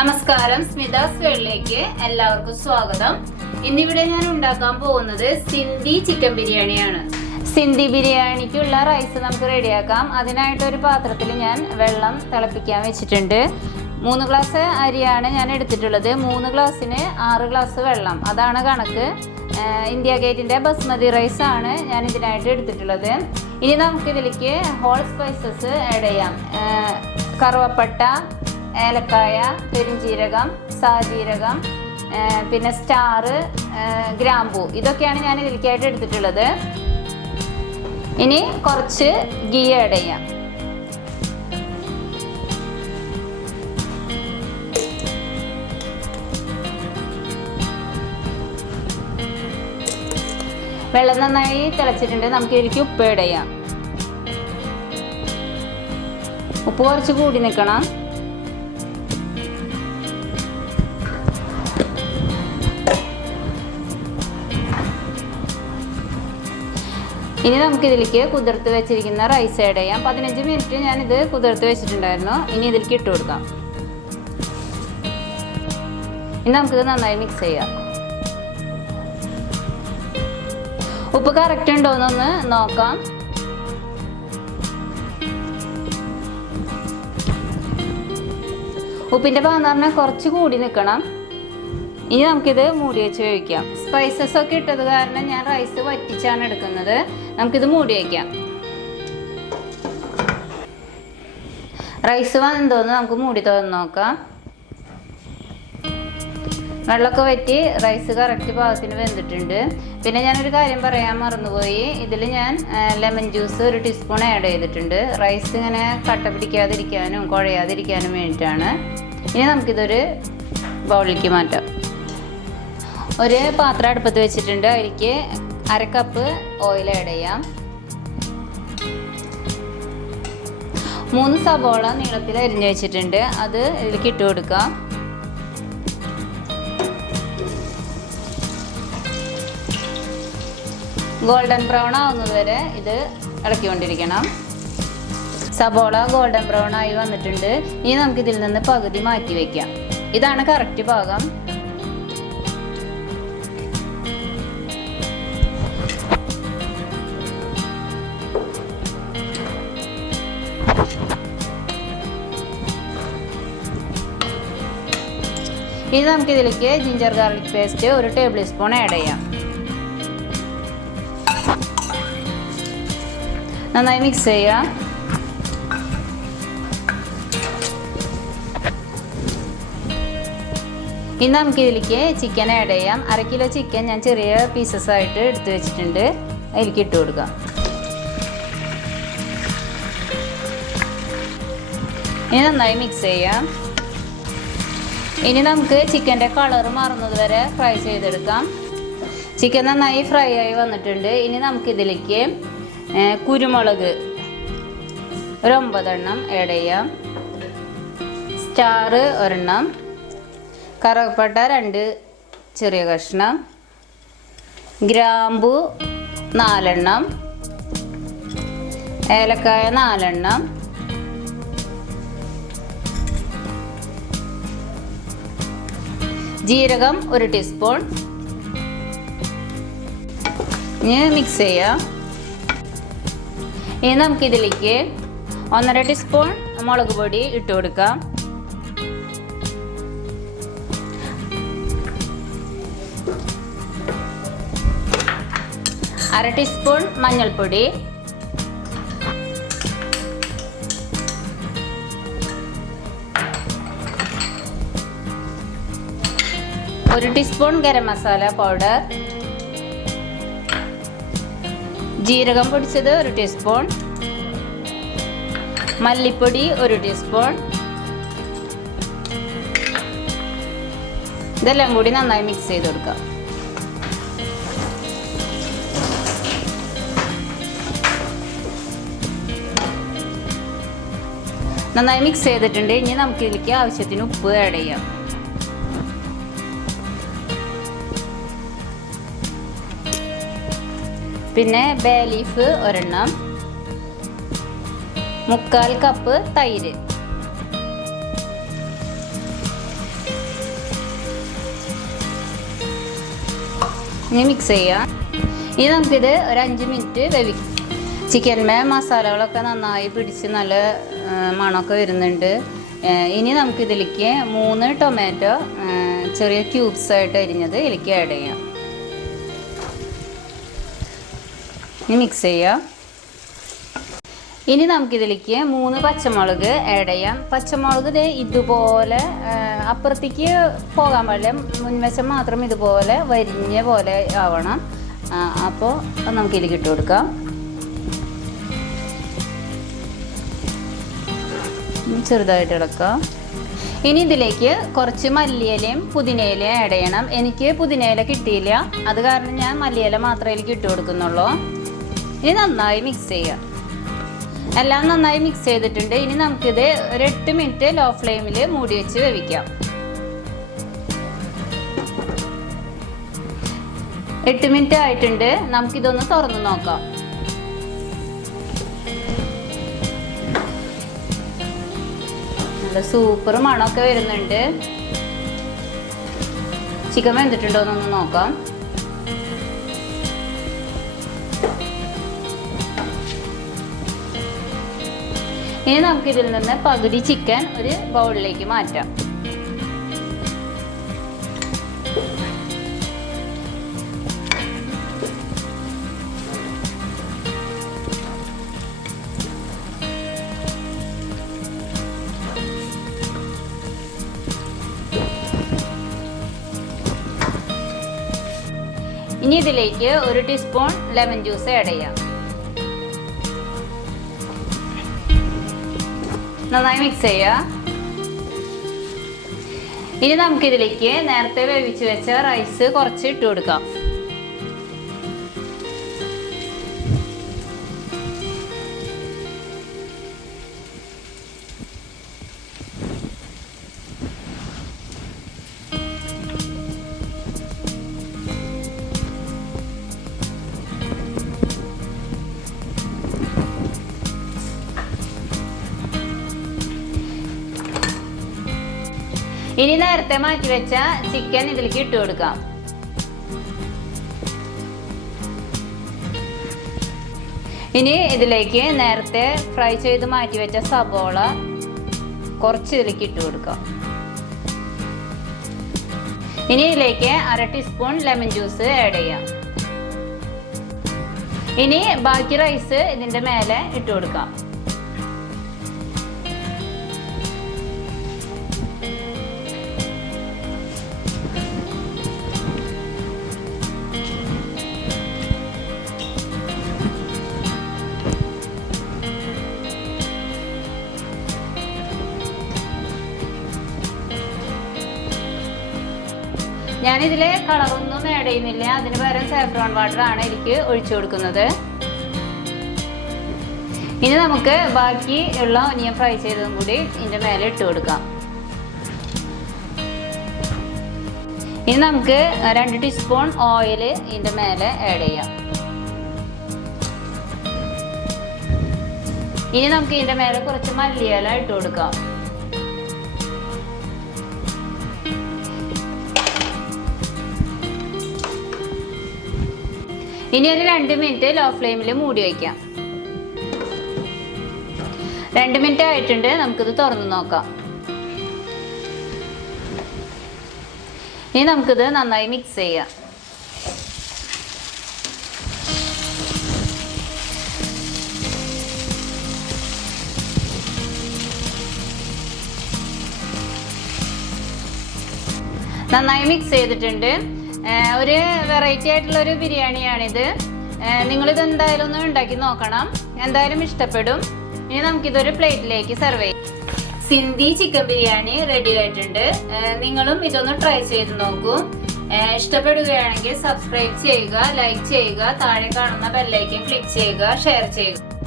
നമസ്കാരം, സ്മിതാസ് വേൾഡിലേക്ക് എല്ലാവർക്കും സ്വാഗതം. ഇന്നിവിടെ ഞാൻ ഉണ്ടാക്കാൻ പോകുന്നത് സിന്ധി ചിക്കൻ ബിരിയാണിയാണ്. സിന്ധി ബിരിയാണിക്കുള്ള റൈസ് നമുക്ക് റെഡിയാക്കാം. അതിനായിട്ട് ഒരു പാത്രത്തിൽ ഞാൻ വെള്ളം തിളപ്പിക്കാൻ വെച്ചിട്ടുണ്ട്. 3 ഗ്ലാസ് അരിയാണ് ഞാൻ എടുത്തിട്ടുള്ളത്. 3 ഗ്ലാസ്സിന് 6 ഗ്ലാസ് വെള്ളം, അതാണ് കണക്ക്. ഇന്ത്യ ഗേറ്റിൻ്റെ ബസ്മതി റൈസ് ആണ് ഞാൻ ഇതിനായിട്ട് എടുത്തിട്ടുള്ളത്. ഇനി നമുക്കിതിലേക്ക് ഹോൾ സ്പൈസസ് ആഡ് ചെയ്യാം. കറുവപ്പട്ട, ഏലക്കായ, പെരുംജീരകം, സാജീരകം, പിന്നെ സ്റ്റാർ, ഗ്രാമ്പൂ, ഇതൊക്കെയാണ് ഞാൻ ഇതിലേക്കായിട്ട് എടുത്തിട്ടുള്ളത്. ഇനി കുറച്ച് ഗീ ആഡ് ചെയ്യാം. വെള്ളം നന്നായി തിളച്ചിട്ടുണ്ട്. നമുക്ക് ഇതിലേക്ക് ഉപ്പ് ആഡ് ചെയ്യാം. ഉപ്പ് കുറച്ച് കൂടി നിൽക്കണം. ഇനി നമുക്കിതിലേക്ക് കുതിർത്ത് വെച്ചിരിക്കുന്ന റൈസ് ആഡ് ചെയ്യാം. 15 മിനിറ്റ് ഞാനിത് കുതിർത്ത് വെച്ചിട്ടുണ്ടായിരുന്നു. ഇനി ഇതിലേക്ക് ഇട്ട് കൊടുക്കാം. ഇനി നമുക്കിത് നന്നായി മിക്സ് ചെയ്യാം. ഉപ്പ് കറക്റ്റ് ഉണ്ടോ എന്നൊന്ന് നോക്കാം. ഉപ്പിൻ്റെ പാന്ന് കുറച്ച് കൂടി നിൽക്കണം. ഇനി നമുക്കിത് മൂടി വെച്ച് വേവിക്കാം. സ്പൈസസ് ഒക്കെ ഇട്ടത് കാരണം ഞാൻ റൈസ് വറ്റിച്ചാണ് എടുക്കുന്നത്. നമുക്കിത് മൂടി വയ്ക്കാം. റൈസ് വന്നെന്തോന്ന് നമുക്ക് മൂടി തുറന്ന് നോക്കാം. വെള്ളമൊക്കെ വറ്റി റൈസ് കറക്റ്റ് പാകത്തിന് വെന്തിട്ടുണ്ട്. പിന്നെ ഞാനൊരു കാര്യം പറയാൻ മറന്നുപോയി. ഇതിൽ ഞാൻ ലെമൺ ജ്യൂസ് 1 ടീസ്പൂൺ ആഡ് ചെയ്തിട്ടുണ്ട്. റൈസ് ഇങ്ങനെ കട്ട പിടിക്കാതിരിക്കാനും കുഴയാതിരിക്കാനും വേണ്ടിയിട്ടാണ്. ഇനി നമുക്കിതൊരു ബൗളിലേക്ക് മാറ്റാം. ഒരു പാത്രം അടുപ്പത്ത് വെച്ചിട്ടുണ്ട്. അതിലേക്ക് 1/2 കപ്പ് ഓയിൽ ആഡ് ചെയ്യാം. 3 സവോള നീളത്തിൽ അരിഞ്ഞു വെച്ചിട്ടുണ്ട്. അത് ഇതിലേക്ക് ഇട്ട് കൊടുക്കാം. ഗോൾഡൻ ബ്രൗൺ ആവുന്നത് വരെ ഇത് ഇളക്കിക്കൊണ്ടിരിക്കണം. സവോള ഗോൾഡൻ ബ്രൗൺ ആയി വന്നിട്ടുണ്ട്. ഇനി നമുക്കിതിൽ നിന്ന് പകുതി മാറ്റി വയ്ക്കാം. ഇതാണ് കറക്റ്റ് പാകം. ഇനി നമുക്കിതിലേക്ക് ginger garlic paste 1 table spoon add ചെയ്യാം. നന്നായി മിക്സ് ചെയ്യാം. ഇനി നമുക്കിതിലേക്ക് ചിക്കൻ ആഡ് ചെയ്യാം. 1/2 കിലോ ചിക്കൻ ഞാൻ ചെറിയ പീസസ് ആയിട്ട് എടുത്ത് വെച്ചിട്ടുണ്ട്. അതിലേക്ക് ഇട്ട് കൊടുക്കാം. ഇനി നന്നായി മിക്സ് ചെയ്യാം. ഇനി നമുക്ക് ചിക്കൻ്റെ കളർ മാറുന്നത് വരെ ഫ്രൈ ചെയ്തെടുക്കാം. ചിക്കൻ നന്നായി ഫ്രൈ ആയി വന്നിട്ടുണ്ട്. ഇനി നമുക്കിതിലേക്ക് കുരുമുളക് 9 എണ്ണം ആഡ് ചെയ്യാം. സ്റ്റാർ 1 എണ്ണം, കറുവപ്പട്ട 2 ചെറിയ കഷ്ണം, ഗ്രാമ്പു 4 എണ്ണം, ഏലക്കായ 4 എണ്ണം, ജീരകം 1 ടീസ്പൂൺ. ഇനി മിക്സ് ചെയ്യാം. ഇനി നമുക്കിതിലേക്ക് 1.5 ടീസ്പൂൺ മുളക് പൊടി ഇട്ട് കൊടുക്കാം. അര ടീസ്പൂൺ മഞ്ഞൾപ്പൊടി, 1 ടീസ്പൂൺ ഗരം മസാല പൗഡർ, ജീരകം പൊടിച്ചത് 1 ടീസ്പൂൺ, മല്ലിപ്പൊടി 1 ടീസ്പൂൺ. ഇതെല്ലാം കൂടി നന്നായി മിക്സ് ചെയ്ത് കൊടുക്കാം. നന്നായി മിക്സ് ചെയ്തിട്ടുണ്ട്. ഇനി നമുക്ക് ഇതിലേക്ക് ആവശ്യത്തിന് ഉപ്പ് ആഡ് ചെയ്യാം. പിന്നെ ബേ ലീഫ് 1 എണ്ണം, 1/4 കപ്പ് തൈര്, ഇനി മിക്സ് ചെയ്യാം. ഇനി നമുക്കിത് ഒരു 5 മിനിറ്റ് വേവിക്കാം. ചിക്കൻമേ മസാലകളൊക്കെ നന്നായി പിടിച്ച് നല്ല മണമൊക്കെ വരുന്നുണ്ട്. ഇനി നമുക്കിതിലേക്ക് 3 ടൊമാറ്റോ ചെറിയ ക്യൂബ്സ് ആയിട്ട് അരിഞ്ഞത് ഇതിലേക്ക് ആഡ് ചെയ്യാം. ഇനി മിക്സ് ചെയ്യാം. ഇനി നമുക്കിതിലേക്ക് 3 പച്ചമുളക് ആഡ് ചെയ്യാം. പച്ചമുളക് ഇതുപോലെ അപ്പുറത്തേക്ക് പോകാൻ പാടില്ല, മുൻവശം മാത്രം ഇതുപോലെ വരിഞ്ഞ പോലെ ആവണം. അപ്പോൾ നമുക്കിതിലേക്ക് ഇട്ട് കൊടുക്കാം. ചെറുതായിട്ട് ഇളക്കാം. ഇനി ഇതിലേക്ക് കുറച്ച് മല്ലിയിലയും പുതിനയിലയും ആഡ് ചെയ്യണം. എനിക്ക് പുതിനയില കിട്ടിയില്ല, അത് കാരണം ഞാൻ മല്ലിയില മാത്രമേ ഇതിലേക്ക് ഇട്ട് കൊടുക്കുന്നുള്ളൂ. ഇനി നന്നായി മിക്സ് ചെയ്യാം. എല്ലാം നന്നായി മിക്സ് ചെയ്തിട്ടുണ്ട്. ഇനി നമുക്കിത് ഒരു 8 മിനിറ്റ് ലോ ഫ്ലെയിമിൽ മൂടി വെച്ച് വേവിക്കാം. 8 മിനിറ്റ് ആയിട്ടുണ്ട്. നമുക്കിതൊന്ന് തുറന്ന് നോക്കാം. നല്ല സൂപ്പർ മണമൊക്കെ വരുന്നുണ്ട്. ചിക്കൻ വെന്തിട്ടുണ്ടോ എന്നൊന്ന് നോക്കാം. ഇനി നമുക്കിതിൽ നിന്ന് പകുതി ചിക്കൻ ഒരു ബൗളിലേക്ക് മാറ്റാം. ഇനി ഇതിലേക്ക് 1 ടീസ്പൂൺ ലെമൺ ജ്യൂസ് ആഡ് ചെയ്യാം. നന്നായി മിക്സ് ചെയ്യാം. ഇനി നമുക്കിതിലേക്ക് നേരത്തെ വേവിച്ച് വെച്ച റൈസ് കുറച്ച് ഇട്ട് കൊടുക്കാം. ഇനി നേരത്തെ മാറ്റി വെച്ച ചിക്കൻ ഇതിലേക്ക് ഇട്ട് കൊടുക്കാം. ഇനി ഇതിലേക്ക് നേരത്തെ ഫ്രൈ ചെയ്ത് മാറ്റി വെച്ച സബോള കുറച്ച് ഇതിലേക്ക് ഇട്ട് കൊടുക്കാം. ഇനി ഇതിലേക്ക് 1/2 ടീസ്പൂൺ ലെമൺ ജ്യൂസ് ആഡ് ചെയ്യാം. ഇനി ബാക്കി റൈസ് ഇതിന്റെ മേലെ ഇട്ട് കൊടുക്കാം. ഞാനിതിൽ കളറൊന്നും ആഡ് ചെയ്യുന്നില്ല, അതിന് പകരം സാഫ്രോൺ വാട്ടർ ആണ് എനിക്ക് ഒഴിച്ചു കൊടുക്കുന്നത്. ഇനി നമുക്ക് ബാക്കി ഉള്ള ഒനിയൻ ഫ്രൈ ചെയ്തതും കൂടി ഇതിൻ്റെ മേലെ ഇട്ട് കൊടുക്കാം. ഇനി നമുക്ക് 2 ടീസ്പൂൺ ഓയിൽ ഇതിൻ്റെ മേലെ ആഡ് ചെയ്യാം. ഇനി നമുക്ക് ഇതിൻ്റെ മേലെ കുറച്ച് മല്ലിയില ഇട്ട് കൊടുക്കാം. ഇനി ഒരു 2 മിനിറ്റ് ലോ ഫ്ലെയിമിൽ മൂടി വയ്ക്കാം. 2 മിനിറ്റ് ആയിട്ടുണ്ട്. നമുക്കിത് തുറന്ന് നോക്കാം. ഇനി നമുക്കിത് നന്നായി മിക്സ് ചെയ്യാം. നന്നായി മിക്സ് ചെയ്തിട്ടുണ്ട്. ഒരു വെറൈറ്റി ആയിട്ടുള്ള ഒരു ബിരിയാണിയാണിത്. നിങ്ങളിത് എന്തായാലും ഒന്ന് ഉണ്ടാക്കി നോക്കണം, എന്തായാലും ഇഷ്ടപ്പെടും. ഇനി നമുക്കിതൊരു പ്ലേറ്റിലേക്ക് സെർവ് ചെയ്യാം. സിന്ധി ചിക്കൻ ബിരിയാണി റെഡി ആയിട്ടുണ്ട്. നിങ്ങളും ഇതൊന്ന് ട്രൈ ചെയ്ത് നോക്കൂ. ഇഷ്ടപ്പെടുകയാണെങ്കിൽ സബ്സ്ക്രൈബ് ചെയ്യുക, ലൈക്ക് ചെയ്യുക, താഴെ കാണുന്ന ബെല്ലൈക്കൻ ക്ലിക്ക് ചെയ്യുക, ഷെയർ ചെയ്യുക.